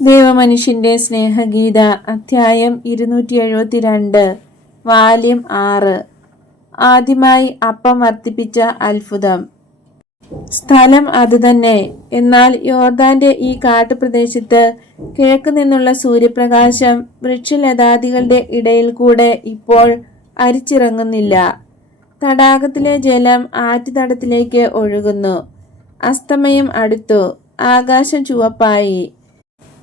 ദേവമനുഷ്യന്റെ സ്നേഹഗീത അധ്യായം 272 വാല്യം 6 ആദ്യമായി അപ്പം വർദ്ധിപ്പിച്ച അത്ഭുതം. സ്ഥലം അതുതന്നെ. എന്നാൽ യോർദാന്റെ ഈ കാട്ടുപ്രദേശത്ത് കിഴക്ക് നിന്നുള്ള സൂര്യപ്രകാശം വൃക്ഷലതാദികളുടെ ഇടയിൽ കൂടെ ഇപ്പോൾ അരിച്ചിറങ്ങുന്നില്ല. തടാകത്തിലെ ജലം ആറ്റുതടത്തിലേക്ക് ഒഴുകുന്നു. അസ്തമയം അടുത്തു. ആകാശം ചുവപ്പായി.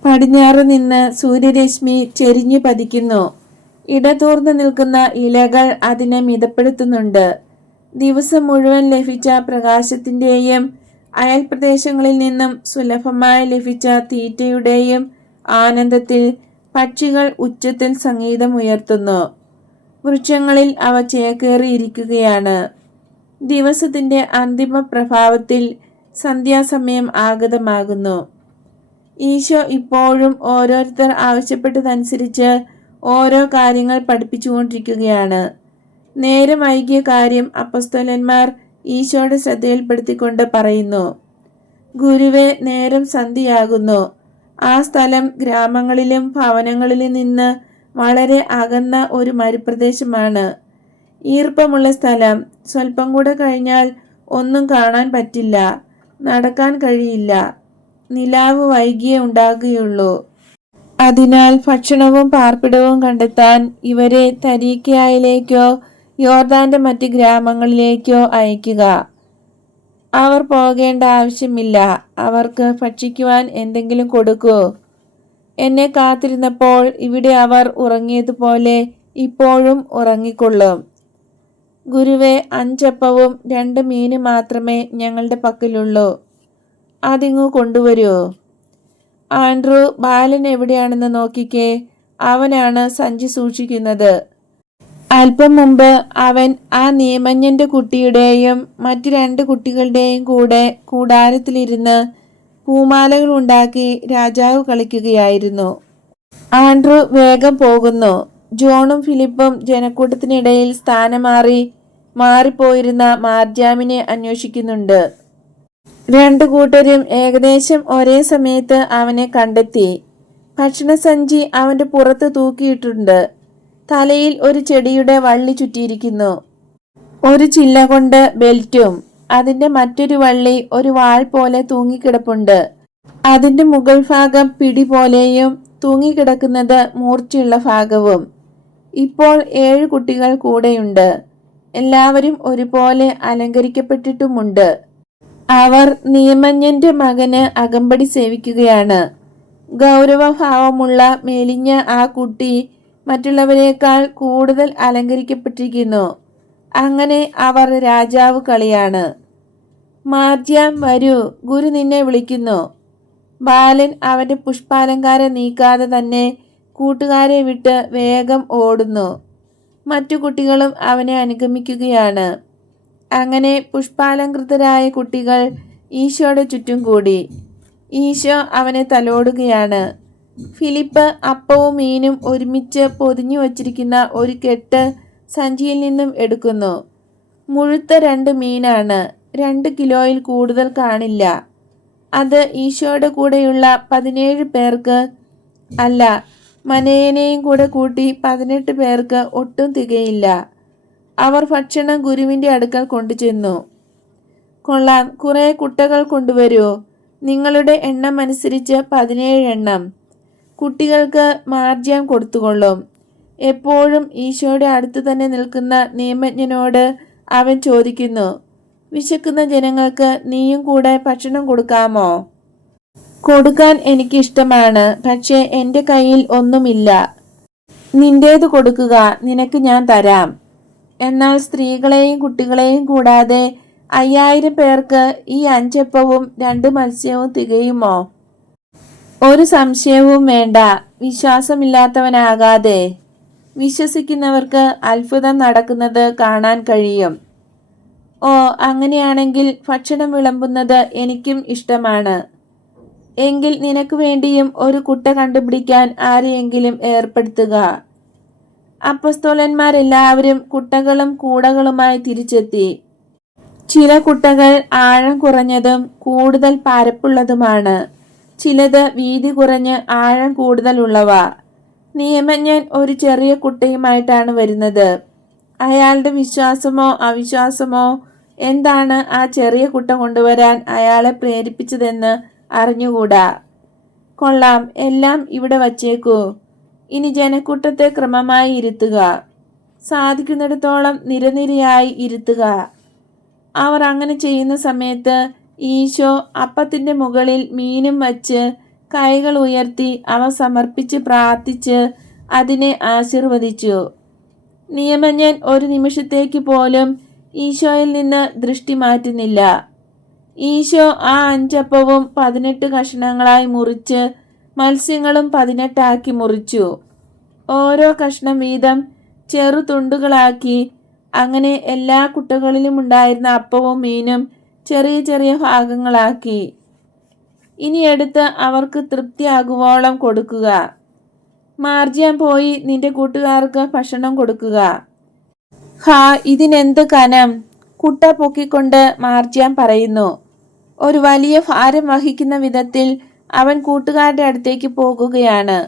പടിഞ്ഞാറ് നിന്ന് സൂര്യരശ്മി ചെരിഞ്ഞു പതിക്കുന്നു. ഇടതൂർന്നു നിൽക്കുന്ന ഇലകൾ അതിനെ മിതപ്പെടുത്തുന്നുണ്ട്. ദിവസം മുഴുവൻ ലഭിച്ച പ്രകാശത്തിന്റെയും അയൽപ്രദേശങ്ങളിൽ നിന്നും സുലഭമായി ലഭിച്ച തീറ്റയുടെയും ആനന്ദത്തിൽ പക്ഷികൾ ഉച്ചത്തിൽ സംഗീതമുയർത്തുന്നു. വൃക്ഷങ്ങളിൽ അവ ചേക്കേറിയിരിക്കുകയാണ്. ദിവസത്തിന്റെ അന്തിമ പ്രഭാവത്തിൽ സന്ധ്യാസമയം ആഗതമാകുന്നു. ഈശോ ഇപ്പോഴും ഓരോരുത്തർ ആവശ്യപ്പെട്ടതനുസരിച്ച് ഓരോ കാര്യങ്ങൾ പഠിപ്പിച്ചുകൊണ്ടിരിക്കുകയാണ്. നേരം വൈകിയ കാര്യം അപ്പസ്തോലന്മാർ ഈശോയുടെ ശ്രദ്ധയിൽപ്പെടുത്തിക്കൊണ്ട് പറയുന്നു. ഗുരുവേ, നേരം സന്ധ്യയാകുന്നു. ആ സ്ഥലം ഗ്രാമങ്ങളിലും ഭവനങ്ങളിലും നിന്ന് വളരെ അകന്ന ഒരു മരുപ്രദേശമാണ്. ഈർപ്പമുള്ള സ്ഥലം. സ്വല്പം കൂടെ കഴിഞ്ഞാൽ ഒന്നും കാണാൻ പറ്റില്ല, നടക്കാൻ കഴിയില്ല. നിലാവ് വൈകിയേ ഉണ്ടാകുകയുള്ളൂ. അതിനാൽ ഭക്ഷണവും പാർപ്പിടവും കണ്ടെത്താൻ ഇവരെ തരീക്കയിലേക്കോ യോർദാന്റെ മറ്റ് ഗ്രാമങ്ങളിലേക്കോ അയക്കുക. അവർ പോകേണ്ട ആവശ്യമില്ല. അവർക്ക് ഭക്ഷിക്കുവാൻ എന്തെങ്കിലും കൊടുക്കൂ. എന്നെ കാത്തിരുന്നപ്പോൾ ഇവിടെ അവർ ഉറങ്ങിയതുപോലെ ഇപ്പോഴും ഉറങ്ങിക്കൊള്ളും. ഗുരുവേ, 5 അപ്പവും 2 മീനും മാത്രമേ ഞങ്ങളുടെ പക്കലുള്ളൂ. അതിങ്ങു കൊണ്ടുവരൂ. ആൻഡ്രൂ, ബാലൻ എവിടെയാണെന്ന് നോക്കിക്കേ. അവനാണ് സഞ്ചി സൂക്ഷിക്കുന്നത്. അല്പം മുമ്പ് അവൻ ആ നിയമജ്ഞന്റെ കുട്ടിയുടെയും മറ്റു 2 കുട്ടികളുടെയും കൂടെ കൂടാരത്തിലിരുന്ന് പൂമാലകൾ ഉണ്ടാക്കി രാജാവ് കളിക്കുകയായിരുന്നു. ആൻഡ്രൂ വേഗം പോകുന്നു. ജോണും ഫിലിപ്പും ജനക്കൂട്ടത്തിനിടയിൽ സ്ഥാനം മാറിപ്പോയിരുന്ന മാർജാമിനെ അന്വേഷിക്കുന്നുണ്ട്. 2 കൂട്ടരും ഏകദേശം ഒരേ സമയത്ത് അവനെ കണ്ടെത്തി. ഭക്ഷണസഞ്ചി അവന്റെ പുറത്ത് തൂക്കിയിട്ടുണ്ട്. തലയിൽ ഒരു ചെടിയുടെ വള്ളി ചുറ്റിയിരിക്കുന്നു. ഒരു ചില്ല കൊണ്ട് ബെൽറ്റും. അതിന്റെ മറ്റൊരു വള്ളി ഒരു വാൾ പോലെ തൂങ്ങിക്കിടപ്പുണ്ട്. അതിന്റെ മുകൾ ഭാഗം പിടി പോലെയും തൂങ്ങിക്കിടക്കുന്നത് മൂർച്ചയുള്ള ഭാഗവും. ഇപ്പോൾ 7 കുട്ടികൾ കൂടെയുണ്ട്. എല്ലാവരും ഒരുപോലെ അലങ്കരിക്കപ്പെട്ടിട്ടുമുണ്ട്. അവർ നിയമജ്ഞന്റെ മകന് അകമ്പടി സേവിക്കുകയാണ്. ഗൗരവഭാവമുള്ള മെലിഞ്ഞ ആ കുട്ടി മറ്റുള്ളവരെക്കാൾ കൂടുതൽ അലങ്കരിക്കപ്പെട്ടിരിക്കുന്നു. അങ്ങനെ അവർ രാജാവ് കളിയാണ്. മാർജാം, വരൂ, ഗുരു നിന്നെ വിളിക്കുന്നു. ബാലൻ അവന്റെ പുഷ്പാലങ്കാരം നീക്കാതെ തന്നെ കൂട്ടുകാരെ വിട്ട് വേഗം ഓടുന്നു. മറ്റു കുട്ടികളും അവനെ അനുഗമിക്കുകയാണ്. അങ്ങനെ പുഷ്പാലങ്കൃതരായ കുട്ടികൾ ഈശോയുടെ ചുറ്റും കൂടി. ഈശോ അവനെ തലോടുകയാണ്. ഫിലിപ്പ് അപ്പവും മീനും ഒരുമിച്ച് പൊതിഞ്ഞു വച്ചിരിക്കുന്ന ഒരു കെട്ട് സഞ്ചിയിൽ നിന്നും എടുക്കുന്നു. മുഴുത്ത 2 മീനാണ്. 2 കിലോയിൽ കൂടുതൽ കാണില്ല. അത് ഈശോയുടെ കൂടെയുള്ള 17 പേർക്ക്, അല്ല, മനേനെയും കൂടെ കൂട്ടി 18 പേർക്ക് ഒട്ടും തികയില്ല. അവർ ഭക്ഷണം ഗുരുവിന്റെ അടുക്കൽ കൊണ്ടുചെന്നു. കൊള്ളാം, കുറെ കുട്ടകൾ കൊണ്ടുവരൂ. നിങ്ങളുടെ എണ്ണം അനുസരിച്ച് 17 എണ്ണം. കുട്ടികൾക്ക് മാർജാം കൊടുത്തുകൊള്ളും. എപ്പോഴും ഈശോയുടെ അടുത്ത് തന്നെ നിൽക്കുന്ന നിയമജ്ഞനോട് അവൻ ചോദിക്കുന്നു, വിശക്കുന്ന ജനങ്ങൾക്ക് നീയും കൂടെ ഭക്ഷണം കൊടുക്കാമോ? കൊടുക്കാൻ എനിക്കിഷ്ടമാണ്, പക്ഷേ എൻ്റെ കയ്യിൽ ഒന്നുമില്ല. നിന്റേത് കൊടുക്കുക, നിനക്ക് ഞാൻ തരാം. എന്നാൽ സ്ത്രീകളെയും കുട്ടികളെയും കൂടാതെ 5000 പേർക്ക് ഈ 5 അപ്പവും 2 മത്സ്യവും തികയുമോ? ഒരു സംശയവും വേണ്ട. വിശ്വാസമില്ലാത്തവനാകാതെ. വിശ്വസിക്കുന്നവർക്ക് അത്ഭുതം നടക്കുന്നത് കാണാൻ കഴിയും. ഓ, അങ്ങനെയാണെങ്കിൽ ഭക്ഷണം വിളമ്പുന്നത് എനിക്കും ഇഷ്ടമാണ്. എങ്കിൽ നിനക്ക് വേണ്ടിയും ഒരു കുട്ട കണ്ടുപിടിക്കാൻ ആരെയെങ്കിലും ഏർപ്പെടുത്തുക. അപ്പസ്തോലന്മാരെല്ലാവരും കുട്ടകളും കൂടകളുമായി തിരിച്ചെത്തി. ചില കുട്ടകൾ ആഴം കുറഞ്ഞതും കൂടുതൽ പരപ്പുള്ളതുമാണ്. ചിലത് വീതി കുറഞ്ഞ് ആഴം കൂടുതലുള്ളവ. നിയമജ്ഞൻ ഒരു ചെറിയ കുട്ടയുമായിട്ടാണ് വരുന്നത്. അയാളുടെ വിശ്വാസമോ അവിശ്വാസമോ എന്താണ് ആ ചെറിയ കുട്ട കൊണ്ടുവരാൻ അയാളെ പ്രേരിപ്പിച്ചതെന്ന് അറിഞ്ഞുകൂടാ. കൊള്ളാം, എല്ലാം ഇവിടെ വച്ചേക്കൂ. ഇനി ജനക്കൂട്ടത്തെ ക്രമമായി ഇരുത്തുക. സാധിക്കുന്നിടത്തോളം നിരനിരയായി ഇരുത്തുക. അവർ അങ്ങനെ ചെയ്യുന്ന സമയത്ത് ഈശോ അപ്പത്തിൻ്റെ മുകളിൽ മീനും വച്ച് കൈകൾ ഉയർത്തി അവ സമർപ്പിച്ച് പ്രാർത്ഥിച്ച് അതിനെ ആശീർവദിച്ചു. നിയമജ്ഞൻ ഒരു നിമിഷത്തേക്ക് പോലും ഈശോയിൽ നിന്ന് ദൃഷ്ടി മാറ്റുന്നില്ല. ഈശോ ആ 5 അപ്പവും 18 കഷ്ണങ്ങളായി മുറിച്ച് മത്സ്യങ്ങളും 18 ആക്കി മുറിച്ചു. ഓരോ കഷ്ണം വീതം ചെറു തുണ്ടുകളാക്കി. അങ്ങനെ എല്ലാ കുട്ടകളിലും ഉണ്ടായിരുന്ന അപ്പവും മീനും ചെറിയ ചെറിയ ഭാഗങ്ങളാക്കി. ഇനി എടുത്ത് അവർക്ക് തൃപ്തിയാകുവോളം കൊടുക്കുക. മാർജിയാൻ പോയി നിന്റെ കൂട്ടുകാർക്ക് ഭക്ഷണം കൊടുക്കുക. ഹാ, ഇതിനെന്ത് കനം! കുട്ട പൊക്കിക്കൊണ്ട് മാർജിയാൻ പറയുന്നു. ഒരു വലിയ ഭാരം വഹിക്കുന്ന വിധത്തിൽ അവൻ കൂട്ടുകാരുടെ അടുത്തേക്ക് പോകുകയാണ്.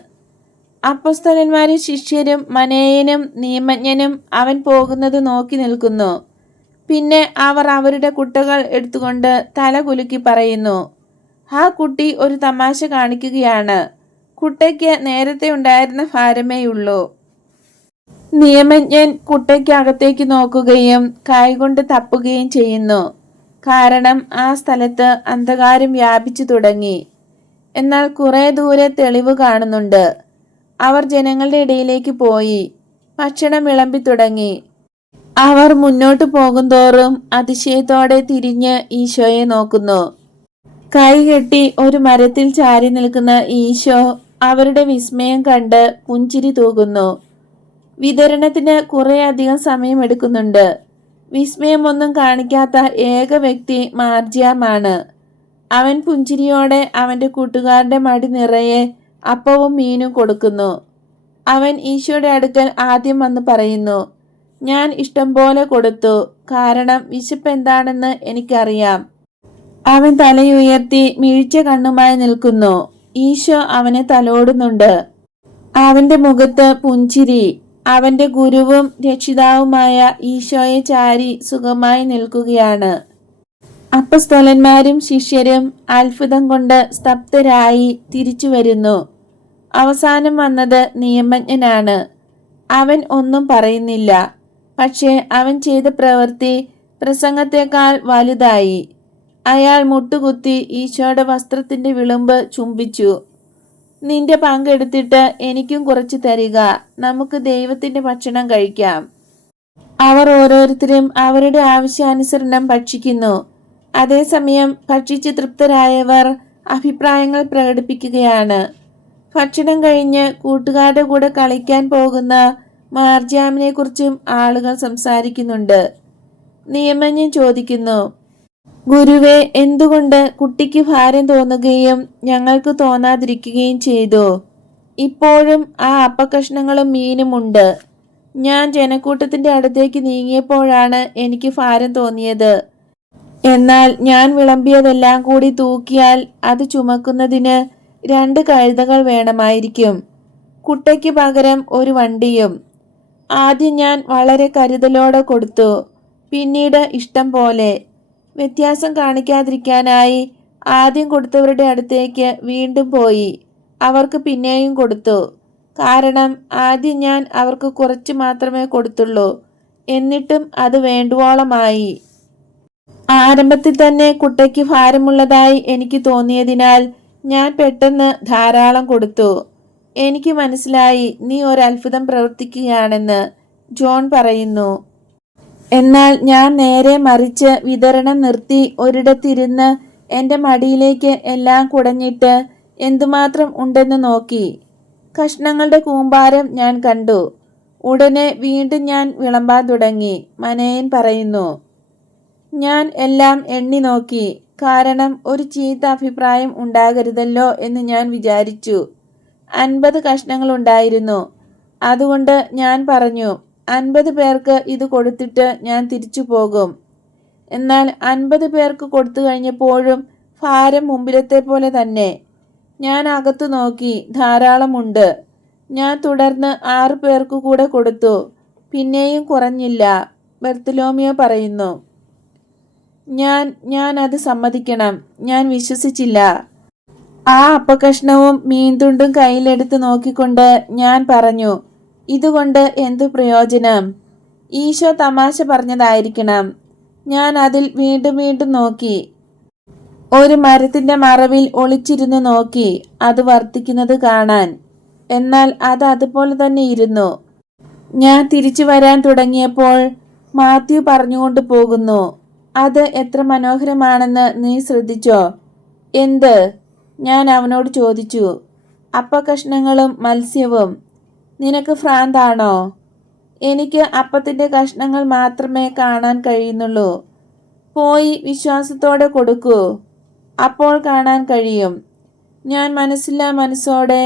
അപ്പോസ്തലന്മാരും ശിഷ്യരും മനേയനും നിയമജ്ഞനും അവൻ പോകുന്നത് നോക്കി നിൽക്കുന്നു. പിന്നെ അവർ അവരുടെ കുട്ടകൾ എടുത്തുകൊണ്ട് തല കുലുക്കി പറയുന്നു, ആ കുട്ടി ഒരു തമാശ കാണിക്കുകയാണ്. കുട്ടയ്ക്ക് നേരത്തെ ഉണ്ടായിരുന്ന ഭാരമേയുള്ളൂ. നിയമജ്ഞൻ കുട്ടയ്ക്ക് അകത്തേക്ക് നോക്കുകയും കൈകൊണ്ട് തപ്പുകയും ചെയ്യുന്നു. കാരണം ആ സ്ഥലത്ത് അന്ധകാരം വ്യാപിച്ചു തുടങ്ങി. എന്നാൽ കുറെ ദൂരെ തെളിവ് കാണുന്നുണ്ട്. അവർ ജനങ്ങളുടെ ഇടയിലേക്ക് പോയി ഭക്ഷണം വിളമ്പി തുടങ്ങി. അവർ മുന്നോട്ട് പോകുന്തോറും അതിശയത്തോടെ തിരിഞ്ഞ് ഈശോയെ നോക്കുന്നു. കൈകെട്ടി ഒരു മരത്തിൽ ചാരി നിൽക്കുന്ന ഈശോ അവരുടെ വിസ്മയം കണ്ട് പുഞ്ചിരി തൂകുന്നു. വിതരണത്തിന് കുറെ അധികം സമയം എടുക്കുന്നുണ്ട്. വിസ്മയമൊന്നും കാണിക്കാത്ത ഏക വ്യക്തി മാർജിയാമാണ്. അവൻ പുഞ്ചിരിയോടെ അവൻ്റെ കൂട്ടുകാരുടെ മടി നിറയെ അപ്പവും മീനും കൊടുക്കുന്നു. അവൻ ഈശോയുടെ അടുക്കൽ ആദ്യം വന്ന് പറയുന്നു, ഞാൻ ഇഷ്ടം പോലെ കൊടുത്തു, കാരണം വിശപ്പ് എന്താണെന്ന് എനിക്കറിയാം. അവൻ തലയുയർത്തി മിഴിച്ച കണ്ണുമായി നിൽക്കുന്നു. ഈശോ അവനെ തലോടുന്നുണ്ട്. അവന്റെ മുഖത്ത് പുഞ്ചിരി. അവന്റെ ഗുരുവും രക്ഷിതാവുമായ ഈശോയെ ചാരി സുഖമായി നിൽക്കുകയാണ്. അപ്പോസ്തലന്മാരും ശിഷ്യരും അത്ഭുതം കൊണ്ട് സ്തബ്ധരായി തിരിച്ചു വരുന്നു. അവസാനം വന്നത് നിയമജ്ഞനാണ്. അവൻ ഒന്നും പറയുന്നില്ല. പക്ഷേ അവൻ ചെയ്ത പ്രവൃത്തി പ്രസംഗത്തെക്കാൾ വലുതായി. അയാൾ മുട്ടുകുത്തി ഈശോയുടെ വസ്ത്രത്തിന്റെ വിളുമ്പ് ചുംബിച്ചു. നിന്റെ പങ്കെടുത്തിട്ട് എനിക്കും കുറച്ച് തരിക, നമുക്ക് ദൈവത്തിന്റെ ഭക്ഷണം കഴിക്കാം. അവർ ഓരോരുത്തരും അവരുടെ ആവശ്യാനുസരണം ഭക്ഷിക്കുന്നു. അതേസമയം ഭക്ഷിച്ച് തൃപ്തരായവർ അഭിപ്രായങ്ങൾ പ്രകടിപ്പിക്കുകയാണ്. ഭക്ഷണം കഴിഞ്ഞ് കൂട്ടുകാരുടെ കൂടെ കളിക്കാൻ പോകുന്ന മാർജിയാമിനെ കുറിച്ചും ആളുകൾ സംസാരിക്കുന്നുണ്ട്. നിയമജ്ഞൻ ചോദിക്കുന്നു, ഗുരുവേ, എന്തുകൊണ്ട് കുട്ടിക്ക് ഭാരം തോന്നുകയും ഞങ്ങൾക്ക് തോന്നാതിരിക്കുകയും ചെയ്തു? ഇപ്പോഴും ആ അപ്പക്കഷ്ണങ്ങളും മീനും ഉണ്ട്. ഞാൻ ജനക്കൂട്ടത്തിന്റെ അടുത്തേക്ക് നീങ്ങിയപ്പോഴാണ് എനിക്ക് ഭാരം തോന്നിയത്. എന്നാൽ ഞാൻ വിളമ്പിയതെല്ലാം കൂടി തൂക്കിയാൽ അത് ചുമക്കുന്നതിന് 2 കഴുതകൾ വേണമായിരിക്കും, കുട്ടയ്ക്ക് പകരം ഒരു വണ്ടിയും. ആദ്യം ഞാൻ വളരെ കരുതലോടെ കൊടുത്തു, പിന്നീട് ഇഷ്ടം പോലെ. വ്യത്യാസം കാണിക്കാതിരിക്കാനായി ആദ്യം കൊടുത്തവരുടെ അടുത്തേക്ക് വീണ്ടും പോയി അവർക്ക് പിന്നെയും കൊടുത്തു. കാരണം ആദ്യം ഞാൻ അവർക്ക് കുറച്ച് മാത്രമേ കൊടുത്തുള്ളൂ, എന്നിട്ടും അത് വേണ്ടുവോളമായി. ആരംഭത്തിൽ തന്നെ കുട്ടയ്ക്ക് ഭാരമുള്ളതായി എനിക്ക് തോന്നിയതിനാൽ ഞാൻ പെട്ടെന്ന് ധാരാളം കൊടുത്തു. എനിക്ക് മനസ്സിലായി നീ ഒരു അത്ഭുതം പ്രവർത്തിക്കുകയാണെന്ന് ജോൺ പറയുന്നു. എന്നാൽ ഞാൻ നേരെ മറിച്ച് വിതരണം നിർത്തി ഒരിടത്തിരുന്ന് എൻ്റെ മടിയിലേക്ക് എല്ലാം കുടഞ്ഞിട്ട് എന്തുമാത്രം ഉണ്ടെന്ന് നോക്കി. കഷ്ണങ്ങളുടെ കൂമ്പാരം ഞാൻ കണ്ടു. ഉടനെ വീണ്ടും ഞാൻ വിളമ്പാൻ തുടങ്ങി. മനേയൻ പറയുന്നു, ഞാൻ എല്ലാം എണ്ണി നോക്കി, കാരണം ഒരു ചീത്ത അഭിപ്രായം ഉണ്ടാകരുതല്ലോ എന്ന് ഞാൻ വിചാരിച്ചു. 50 കഷ്ണങ്ങൾ ഉണ്ടായിരുന്നു. അതുകൊണ്ട് ഞാൻ പറഞ്ഞു, 50 പേർക്ക് ഇത് കൊടുത്തിട്ട് ഞാൻ തിരിച്ചു പോകും. എന്നാൽ 50 പേർക്ക് കൊടുത്തു കഴിഞ്ഞപ്പോഴും ഭാരം മുമ്പിലത്തെ പോലെ തന്നെ. ഞാൻ അകത്തു നോക്കി, ധാരാളമുണ്ട്. ഞാൻ തുടർന്ന് 6 പേർക്കു കൂടെ കൊടുത്തു. പിന്നെയും കുറഞ്ഞില്ല. ബർത്തലോമിയോ പറയുന്നു. ഞാൻ അത് സമ്മതിക്കണം. ഞാൻ വിശ്വസിച്ചില്ല. ആ അപ്പക്കഷ്ണവും മീൻതുണ്ടും കയ്യിലെടുത്ത് നോക്കിക്കൊണ്ട് ഞാൻ പറഞ്ഞു, ഇതുകൊണ്ട് എന്തു പ്രയോജനം? ഈശോ തമാശ പറഞ്ഞതായിരിക്കണം. ഞാൻ അതിൽ വീണ്ടും വീണ്ടും നോക്കി. ഒരു മരത്തിന്റെ മറവിൽ ഒളിച്ചിരുന്നു നോക്കി അത് വർത്തിക്കുന്നത് കാണാൻ. എന്നാൽ അത് അതുപോലെ തന്നെ ഇരുന്നു. ഞാൻ തിരിച്ചു വരാൻ തുടങ്ങിയപ്പോൾ മാത്യു പറഞ്ഞുകൊണ്ട് പോകുന്നു, അത് എത്ര മനോഹരമാണെന്ന് നീ ശ്രദ്ധിച്ചോ? എന്ത്? ഞാൻ അവനോട് ചോദിച്ചു. അപ്പക്കഷ്ണങ്ങളും മത്സ്യവും. നിനക്ക് ഭ്രാന്താണോ? എനിക്ക് അപ്പത്തിന്റെ കഷ്ണങ്ങൾ മാത്രമേ കാണാൻ കഴിയുന്നുള്ളൂ. പോയി വിശ്വാസത്തോടെ കൊടുക്കൂ, അപ്പോൾ കാണാൻ കഴിയും. ഞാൻ മനസ്സില്ലാ മനസ്സോടെ,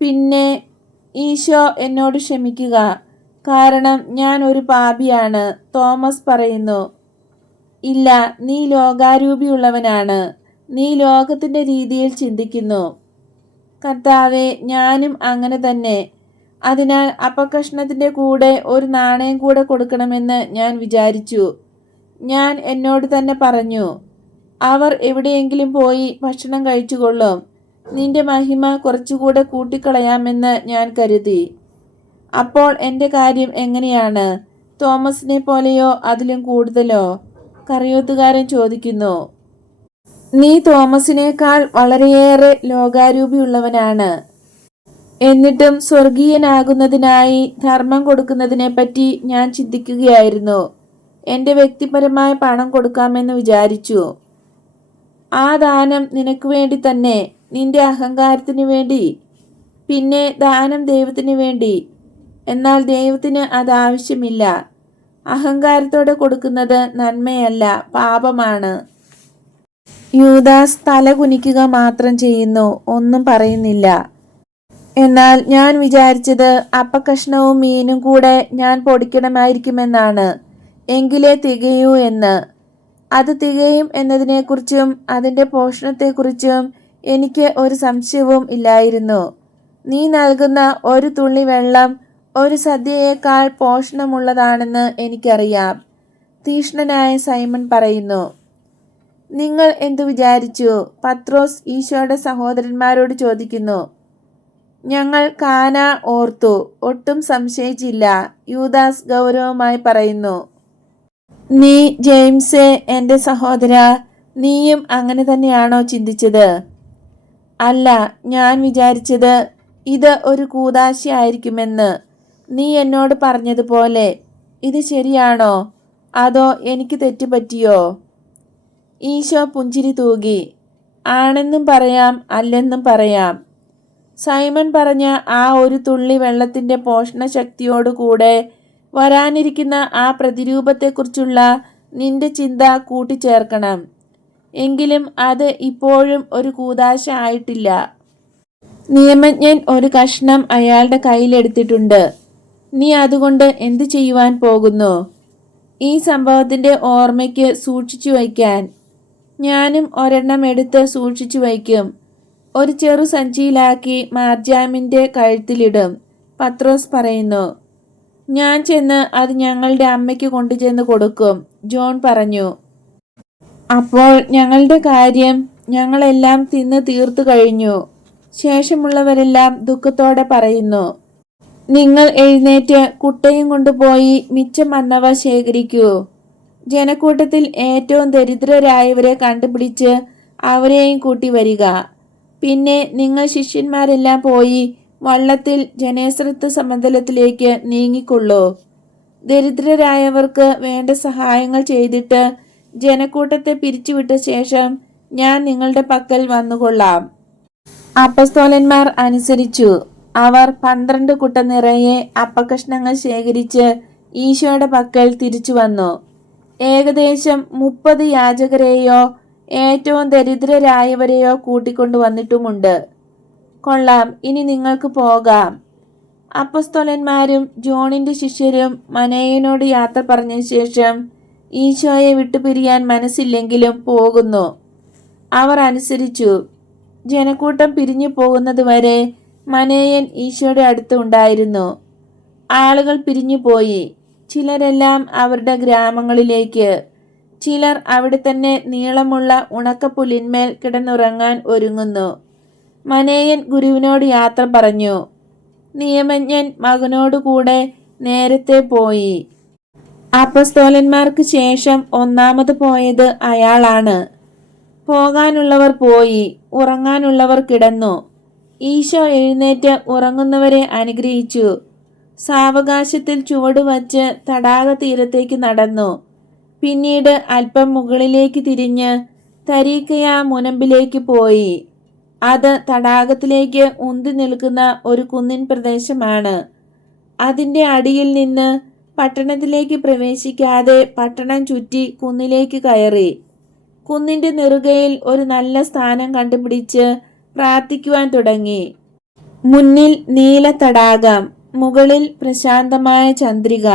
പിന്നെ ഈശോ എന്നോട് ക്ഷമിക്കുക, കാരണം ഞാൻ ഒരു പാപിയാണ്. തോമസ് പറയുന്നു. ഇല്ല, നീ ലോകാരൂപിയുള്ളവനാണ്. നീ ലോകത്തിന്റെ രീതിയിൽ ചിന്തിക്കുന്നു. കർത്താവെ, ഞാനും അങ്ങനെ തന്നെ. അതിനാൽ അപ്പക്കഷ്ണത്തിന്റെ കൂടെ ഒരു നാണയം കൂടെ കൊടുക്കണമെന്ന് ഞാൻ വിചാരിച്ചു. ഞാൻ എന്നോട് തന്നെ പറഞ്ഞു, അവർ എവിടെയെങ്കിലും പോയി ഭക്ഷണം കഴിച്ചുകൊള്ളും. നിന്റെ മഹിമ കുറച്ചുകൂടെ കൂട്ടിക്കളയാമെന്ന് ഞാൻ കരുതി. അപ്പോൾ എൻ്റെ കാര്യം എങ്ങനെയാണ്? തോമസിനെ പോലെയോ അതിലും കൂടുതലോ? കറിയോത്തുകാരൻ ചോദിക്കുന്നു. നീ തോമസിനേക്കാൾ വളരെയേറെ ലോകാരൂപിയുള്ളവനാണ്. എന്നിട്ടും സ്വർഗീയനാകുന്നതിനായി ധർമ്മം കൊടുക്കുന്നതിനെപ്പറ്റി ഞാൻ ചിന്തിക്കുകയായിരുന്നു. എൻ്റെ വ്യക്തിപരമായ പണം കൊടുക്കാമെന്ന് വിചാരിച്ചു. ആ ദാനം നിനക്ക് വേണ്ടി തന്നെ, നിന്റെ അഹങ്കാരത്തിന് വേണ്ടി. പിന്നെ ദാനം ദൈവത്തിന് വേണ്ടി. എന്നാൽ ദൈവത്തിന് അത് ആവശ്യമില്ല. അഹങ്കാരത്തോടെ കൊടുക്കുന്നത് നന്മയല്ല, പാപമാണ്. യൂദാസ് തല കുനിക്കുക മാത്രം ചെയ്യുന്നു, ഒന്നും പറയുന്നില്ല. എന്നാൽ ഞാൻ വിചാരിച്ചത് അപ്പക്കഷ്ണവും മീനും കൂടെ ഞാൻ പൊടിക്കണമായിരിക്കുമെന്നാണ്. എങ്കിലേ തികയൂ എന്ന്. അത് തികയും എന്നതിനെക്കുറിച്ചും അതിൻ്റെ പോഷണത്തെക്കുറിച്ചും എനിക്ക് ഒരു സംശയവും ഇല്ലായിരുന്നു. നീ നൽകുന്ന ഒരു തുള്ളി വെള്ളം ഒരു സദ്യയേക്കാൾ പോഷണമുള്ളതാണെന്ന് എനിക്കറിയാം. തീക്ഷ്ണനായ സൈമൺ പറയുന്നു. നിങ്ങൾ എന്തു വിചാരിച്ചു? പത്രോസ് ഈശോയുടെ സഹോദരന്മാരോട് ചോദിക്കുന്നു. ഞങ്ങൾ കാന ഓർത്തു, ഒട്ടും സംശയിച്ചില്ല. യൂദാസ് ഗൗരവമായി പറയുന്നു. നീ ജെയിംസേ, എൻ്റെ സഹോദര, നീയും അങ്ങനെ തന്നെയാണോ ചിന്തിച്ചത്? അല്ല, ഞാൻ വിചാരിച്ചത് ഇത് ഒരു കൂദാശയായിരിക്കുമെന്ന്. നീ എന്നോട് പറഞ്ഞതുപോലെ. ഇത് ശരിയാണോ? അതോ എനിക്ക് തെറ്റുപറ്റിയോ? ഈശോ പുഞ്ചിരി തൂകി. ആണെന്നും പറയാം, അല്ലെന്നും പറയാം. സൈമൺ പറഞ്ഞ ആ ഒരു തുള്ളി വെള്ളത്തിൻ്റെ പോഷണശക്തിയോടുകൂടെ വരാനിരിക്കുന്ന ആ പ്രതിരൂപത്തെക്കുറിച്ചുള്ള നിന്റെ ചിന്ത കൂട്ടിച്ചേർക്കണം. എങ്കിലും അത് ഇപ്പോഴും ഒരു കൂദാശ ആയിട്ടില്ല. നിയമജ്ഞൻ ഒരു കഷ്ണം അയാളുടെ കയ്യിലെടുത്തിട്ടുണ്ട്. നീ അതുകൊണ്ട് എന്തു ചെയ്യുവാൻ പോകുന്നു? ഈ സംഭവത്തിൻ്റെ ഓർമ്മയ്ക്ക് സൂക്ഷിച്ചു വയ്ക്കാൻ. ഞാനും ഒരെണ്ണം എടുത്ത് സൂക്ഷിച്ചു വയ്ക്കും. ഒരു ചെറു സഞ്ചിയിലാക്കി മാർജാമിൻ്റെ കഴുത്തിലിടും. പത്രോസ് പറയുന്നു. ഞാൻ ചെന്ന് അത് ഞങ്ങളുടെ അമ്മയ്ക്ക് കൊണ്ടുചെന്ന് കൊടുക്കും, ജോൺ പറഞ്ഞു. അപ്പോൾ ഞങ്ങളുടെ കാര്യം? ഞങ്ങളെല്ലാം തിന്ന് തീർത്തു കഴിഞ്ഞു. ശേഷമുള്ളവരെല്ലാം ദുഃഖത്തോടെ പറയുന്നു. നിങ്ങൾ എഴുന്നേറ്റ് കുട്ടയും കൊണ്ടുപോയി മിച്ചം വന്നവ ശേഖരിക്കൂ. ജനക്കൂട്ടത്തിൽ ഏറ്റവും ദരിദ്രരായവരെ കണ്ടുപിടിച്ച് അവരെയും കൂട്ടി വരിക. പിന്നെ നിങ്ങൾ ശിഷ്യന്മാരെല്ലാം പോയി വള്ളത്തിൽ ജനേസറത്ത് സമതലത്തിലേക്ക് നീങ്ങിക്കൊള്ളൂ. ദരിദ്രരായവർക്ക് വേണ്ട സഹായങ്ങൾ ചെയ്തിട്ട് ജനക്കൂട്ടത്തെ പിരിച്ചുവിട്ട ശേഷം ഞാൻ നിങ്ങളുടെ പക്കൽ വന്നുകൊള്ളാം. അപ്പസ്തോലന്മാർ അനുസരിച്ചു. അവർ 12 കുട്ട നിറയെ അപ്പക്കഷ്ണങ്ങൾ ശേഖരിച്ച് ഈശോയുടെ പക്കൽ തിരിച്ചു വന്നു. ഏകദേശം 30 യാചകരെയോ ഏറ്റവും ദരിദ്രരായവരെയോ കൂട്ടിക്കൊണ്ടു വന്നിട്ടുമുണ്ട്. കൊള്ളാം, ഇനി നിങ്ങൾക്ക് പോകാം. അപ്പസ്തോലന്മാരും ജോണിന്റെ ശിഷ്യരും മനേയനോട് യാത്ര പറഞ്ഞ ശേഷം ഈശോയെ വിട്ടുപിരിയാൻ മനസ്സില്ലെങ്കിലും പോകുന്നു. അവർ അനുസരിച്ചു. ജനക്കൂട്ടം പിരിഞ്ഞു പോകുന്നതുവരെ മനേയൻ ഈശോയുടെ അടുത്ത് ഉണ്ടായിരുന്നു. ആളുകൾ പിരിഞ്ഞുപോയി. ചിലരെല്ലാം അവരുടെ ഗ്രാമങ്ങളിലേക്ക്, ചിലർ അവിടെ തന്നെ നീളമുള്ള ഉണക്കപ്പുല്ലിന്മേൽ കിടന്നുറങ്ങാൻ ഒരുങ്ങുന്നു. മനേയൻ ഗുരുവിനോട് യാത്ര പറഞ്ഞു. നിയമജ്ഞൻ മകനോടുകൂടെ നേരത്തെ പോയി. അപ്പസ്തോലന്മാർക്ക് ശേഷം ഒന്നാമത് പോയത് അയാളാണ്. പോകാനുള്ളവർ പോയി, ഉറങ്ങാനുള്ളവർ കിടന്നു. ഈശോ എഴുന്നേറ്റ് ഉറങ്ങുന്നവരെ അനുഗ്രഹിച്ചു. സാവകാശത്തിൽ ചുവടുവച്ച് തടാക തീരത്തേക്ക് നടന്നു. പിന്നീട് അല്പം മുകളിലേക്ക് തിരിഞ്ഞ് തരീക്കയ മുനമ്പിലേക്ക് പോയി. അത് തടാകത്തിലേക്ക് ഉന്തി നിൽക്കുന്ന ഒരു കുന്നിൻ പ്രദേശമാണ്. അതിൻ്റെ അടിയിൽ നിന്ന് പട്ടണത്തിലേക്ക് പ്രവേശിക്കാതെ പട്ടണം ചുറ്റി കുന്നിലേക്ക് കയറി. കുന്നിൻ്റെ നെറുകയിൽ ഒരു നല്ല സ്ഥാനം കണ്ടുപിടിച്ച് പ്രാർത്ഥിക്കുവാൻ തുടങ്ങി. മുന്നിൽ നീല തടാകം, മുകളിൽ പ്രശാന്തമായ ചന്ദ്രിക.